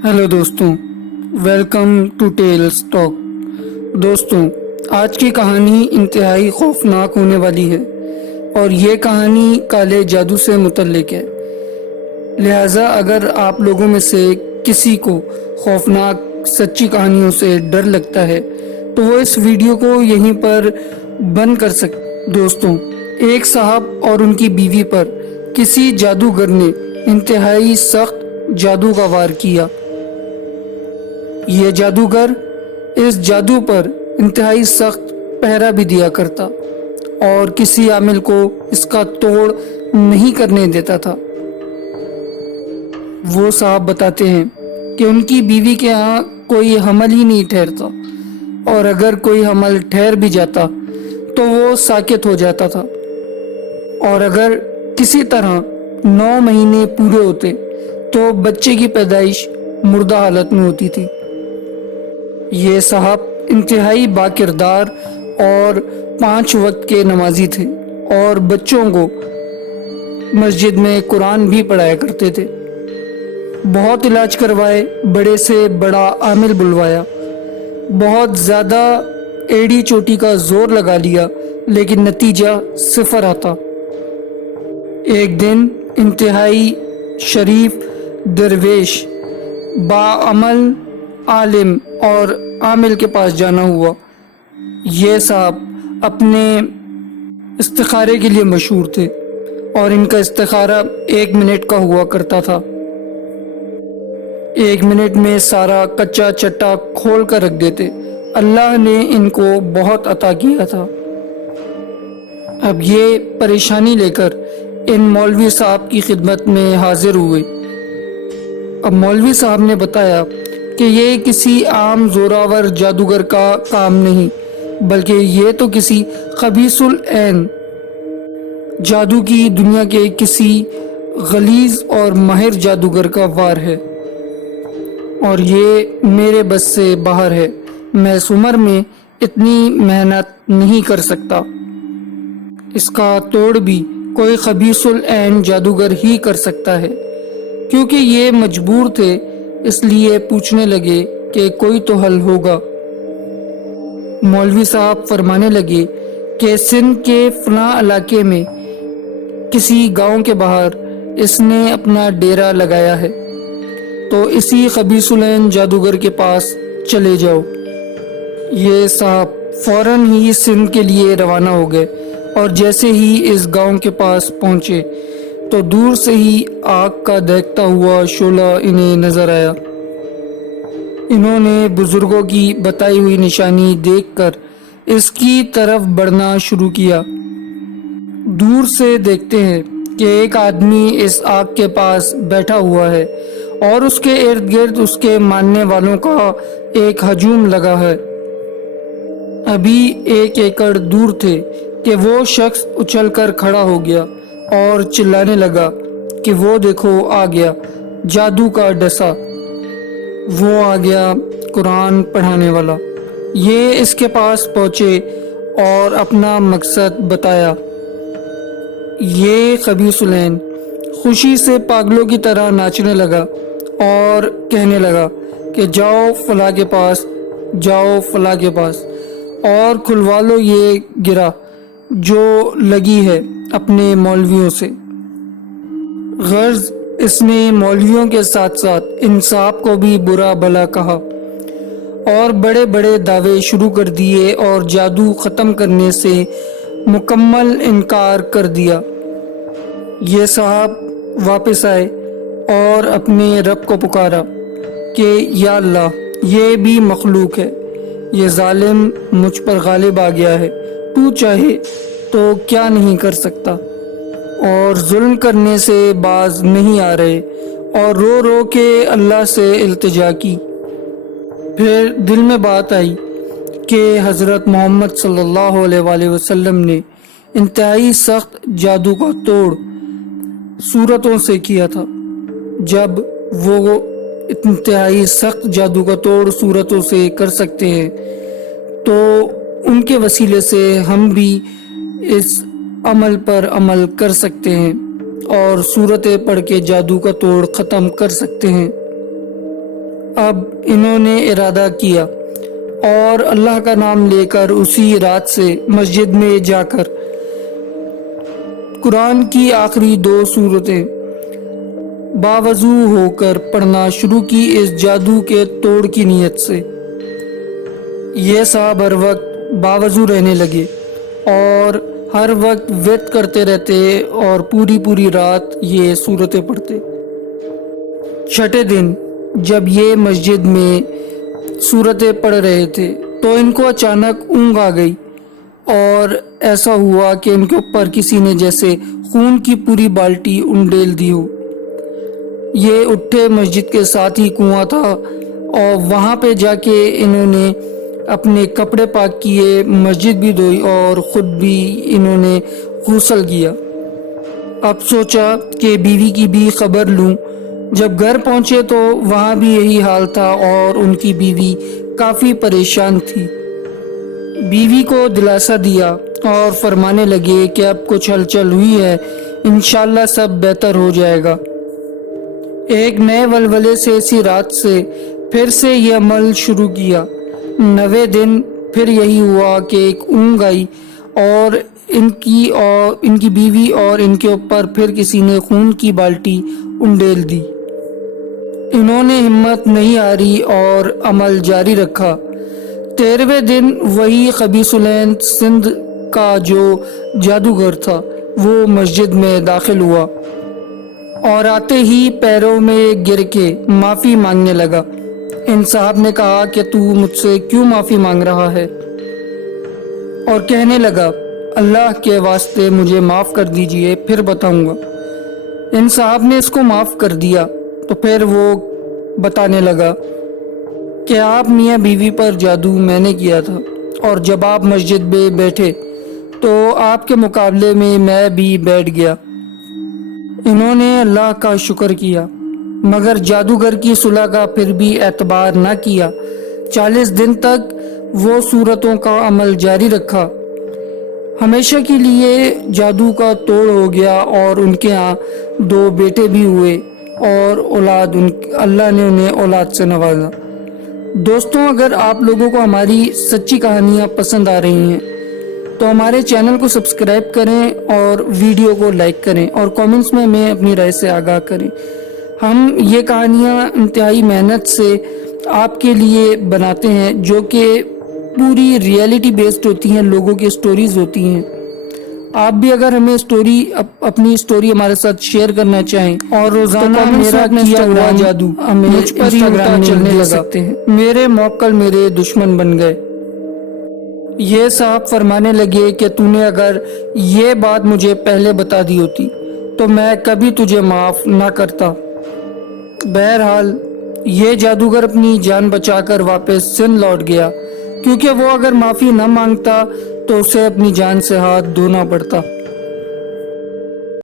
Hello दोस्तों, welcome two tails talk. दोस्तों, आज की कहानी इंतहाई खौफनाक होने वाली है और ये कहानी काले जादू से मुतल्लिक है। लिहाजा अगर आप लोगों में से किसी को खौफनाक सच्ची कहानियों से डर लगता है तो वो इस वीडियो को यहीं पर बंद कर सकते। दोस्तों, एक साहब और उनकी बीवी पर किसी जादूगर ने इंतहाई सख्त जादू का वार किया। ये जादूगर इस जादू पर इंतहाई सख्त पहरा भी दिया करता और किसी आमिल को इसका तोड़ नहीं करने देता था। वो साहब बताते हैं कि उनकी बीवी के यहाँ कोई हमल ही नहीं ठहरता और अगर कोई हमल ठहर भी जाता तो वो साकित हो जाता था और अगर किसी तरह 9 महीने पूरे होते तो बच्चे की पैदाइश मुर्दा हालत में होती थी। ये साहब इंतहाई बाकिरदार और 5 वक्त के नमाजी थे और बच्चों को मस्जिद में कुरान भी पढ़ाया करते थे। बहुत इलाज करवाए, बड़े से बड़ा आमिल बुलवाया, बहुत ज़्यादा एड़ी चोटी का जोर लगा लिया, लेकिन नतीजा सिफर आता। एक दिन इंतहाई शरीफ दरवेश बाअमल आलिम और आमिल के पास जाना हुआ। ये साहब अपने इस्तिखारे के लिए मशहूर थे और इनका इस्तिखारा 1 मिनट का हुआ करता था। 1 मिनट में सारा कच्चा चट्टा खोल कर रख देते। अल्लाह ने इनको बहुत अता किया था। अब ये परेशानी लेकर इन मौलवी साहब की खिदमत में हाजिर हुए। अब मौलवी साहब ने बताया कि ये किसी आम जोरावर जादूगर का काम नहीं, बल्कि ये तो किसी खबीसुल ऐन जादू की दुनिया के किसी गलीज और माहिर जादूगर का वार है और ये मेरे बस से बाहर है। मैं इस उम्र में इतनी मेहनत नहीं कर सकता। इसका तोड़ भी कोई खबीसुल ऐन जादूगर ही कर सकता है। क्योंकि ये मजबूर थे, इसलिए पूछने लगे कि कोई तो हल होगा। मौलवी साहब फरमाने लगे कि सिंध के फलां इलाके में किसी गांव के बाहर इसने अपना डेरा लगाया है, तो इसी खबीसुलैन जादूगर के पास चले जाओ। ये साहब फौरन ही सिंध के लिए रवाना हो गए और जैसे ही इस गांव के पास पहुंचे तो दूर से ही आग का दहकता हुआ शोला इन्हें नजर आया। इन्होंने बुजुर्गों की बताई हुई निशानी देखकर इसकी तरफ बढ़ना शुरू किया। दूर से देखते हैं कि एक आदमी इस आग के पास बैठा हुआ है और उसके इर्द गिर्द उसके मानने वालों का एक हजूम लगा है। अभी 1 एकड़ दूर थे कि वो शख्स उछलकर खड़ा हो गया और चिल्लाने लगा कि वो देखो आ गया जादू का डसा, वो आ गया कुरान पढ़ाने वाला। ये इसके पास पहुँचे और अपना मकसद बताया। ये खबीसुलैन खुशी से पागलों की तरह नाचने लगा और कहने लगा कि जाओ फलां के पास, जाओ फलां के पास और खुलवा लो ये गिरा जो लगी है अपने मौलवियों से। गर्ज इसने मौलवियों के साथ साथ इंसाफ को भी बुरा भला कहा और बड़े बड़े दावे शुरू कर दिए और जादू ख़त्म करने से मुकम्मल इनकार कर दिया। ये साहब वापस आए और अपने रब को पुकारा कि या अल्लाह, ये भी मखलूक है, ये जालिम मुझ पर गालिब आ गया है, तू चाहे तो क्या नहीं कर सकता। और जुल्म करने से बाज नहीं आ रहे और रो रो के अल्लाह से इल्तिजा की। फिर दिल में बात आई कि हज़रत मोहम्मद सल्लल्लाहु अलैहि वसल्लम ने इंतहाई सख्त जादू का तोड़ सूरतों से किया था। जब वो इंतहाई सख्त जादू का तोड़ सूरतों से कर सकते हैं तो उनके वसीले से हम भी इस अमल पर अमल कर सकते हैं और सूरतें पढ़ के जादू का तोड़ ख़त्म कर सकते हैं। اب انہوں نے ارادہ کیا اور اللہ کا نام لے کر اسی رات سے مسجد میں جا کر قرآن کی آخری 2 سورتیں باوضو ہو کر پڑھنا شروع کی، اس جادو کے توڑ کی نیت سے۔ یہ صاحب ہر وقت باوضو رہنے لگے اور ہر وقت ورد کرتے رہتے اور پوری رات یہ سورتیں پڑھتے۔ چھٹے دن جب یہ مسجد میں سورتیں پڑھ رہے تھے تو ان کو اچانک اونگ آ گئی اور ایسا ہوا کہ ان کے اوپر کسی نے جیسے خون کی پوری بالٹی انڈیل دی ہو۔ یہ اٹھے، مسجد کے ساتھ ہی کنواں تھا اور وہاں پہ جا کے انہوں نے اپنے کپڑے پاک کیے، مسجد بھی دھوئی اور خود بھی انہوں نے غسل کیا۔ اب سوچا کہ بیوی کی بھی خبر لوں۔ جب گھر پہنچے تو وہاں بھی یہی حال تھا اور ان کی بیوی کافی پریشان تھی۔ بیوی کو دلاسا دیا اور فرمانے لگے کہ اب کچھ ہلچل ہوئی ہے، انشاءاللہ سب بہتر ہو جائے گا۔ ایک نئے ولولے سے اسی رات سے پھر سے یہ عمل شروع کیا۔ 9ویں دن پھر یہی ہوا کہ ایک اونگ آئی اور ان کی بیوی اور ان کے اوپر پھر کسی نے خون کی بالٹی انڈیل دی۔ انہوں نے ہمت نہیں ہاری اور عمل جاری رکھا۔ 13ویں دن وہی خبیث العین سندھ کا جو جادوگر تھا وہ مسجد میں داخل ہوا اور آتے ہی پیروں میں گر کے معافی مانگنے لگا۔ ان صاحب نے کہا کہ تو مجھ سے کیوں معافی مانگ رہا ہے؟ اور کہنے لگا اللہ کے واسطے مجھے معاف کر دیجئے، پھر بتاؤں گا۔ ان صاحب نے اس کو معاف کر دیا تو پھر وہ بتانے لگا کہ آپ میاں بیوی پر جادو میں نے کیا تھا اور جب آپ مسجد میں بیٹھے تو آپ کے مقابلے میں بھی بیٹھ گیا۔ انہوں نے اللہ کا شکر کیا مگر جادوگر کی صلح کا پھر بھی اعتبار نہ کیا۔ 40 دن تک وہ صورتوں کا عمل جاری رکھا۔ ہمیشہ کے لیے جادو کا توڑ ہو گیا اور ان کے ہاں 2 بیٹے بھی ہوئے اور اللہ نے انہیں اولاد سے نوازا۔ دوستوں، اگر آپ لوگوں کو ہماری سچی کہانیاں پسند آ رہی ہیں تو ہمارے چینل کو سبسکرائب کریں اور ویڈیو کو لائک کریں اور کامنٹس میں ہمیں اپنی رائے سے آگاہ کریں۔ ہم یہ کہانیاں انتہائی محنت سے آپ کے لیے بناتے ہیں جو کہ پوری ریئلٹی بیسڈ ہوتی ہیں، لوگوں کی سٹوریز ہوتی ہیں۔ آپ بھی اگر ہمیں اپنی سٹوری ہمارے ساتھ شیئر کرنا چاہیں اور روزانہ میرا کیا ہوا جادو مجھ پر ہی الٹا چلنے لگا، میرے موکل میرے دشمن بن گئے۔ یہ صاحب فرمانے لگے کہ تو نے اگر یہ بات مجھے پہلے بتا دی ہوتی تو میں کبھی تجھے معاف نہ کرتا۔ بہرحال یہ جادوگر اپنی جان بچا کر واپس سندھ لوٹ گیا، کیونکہ وہ اگر معافی نہ مانگتا تو اسے اپنی جان سے ہاتھ دھونا پڑتا۔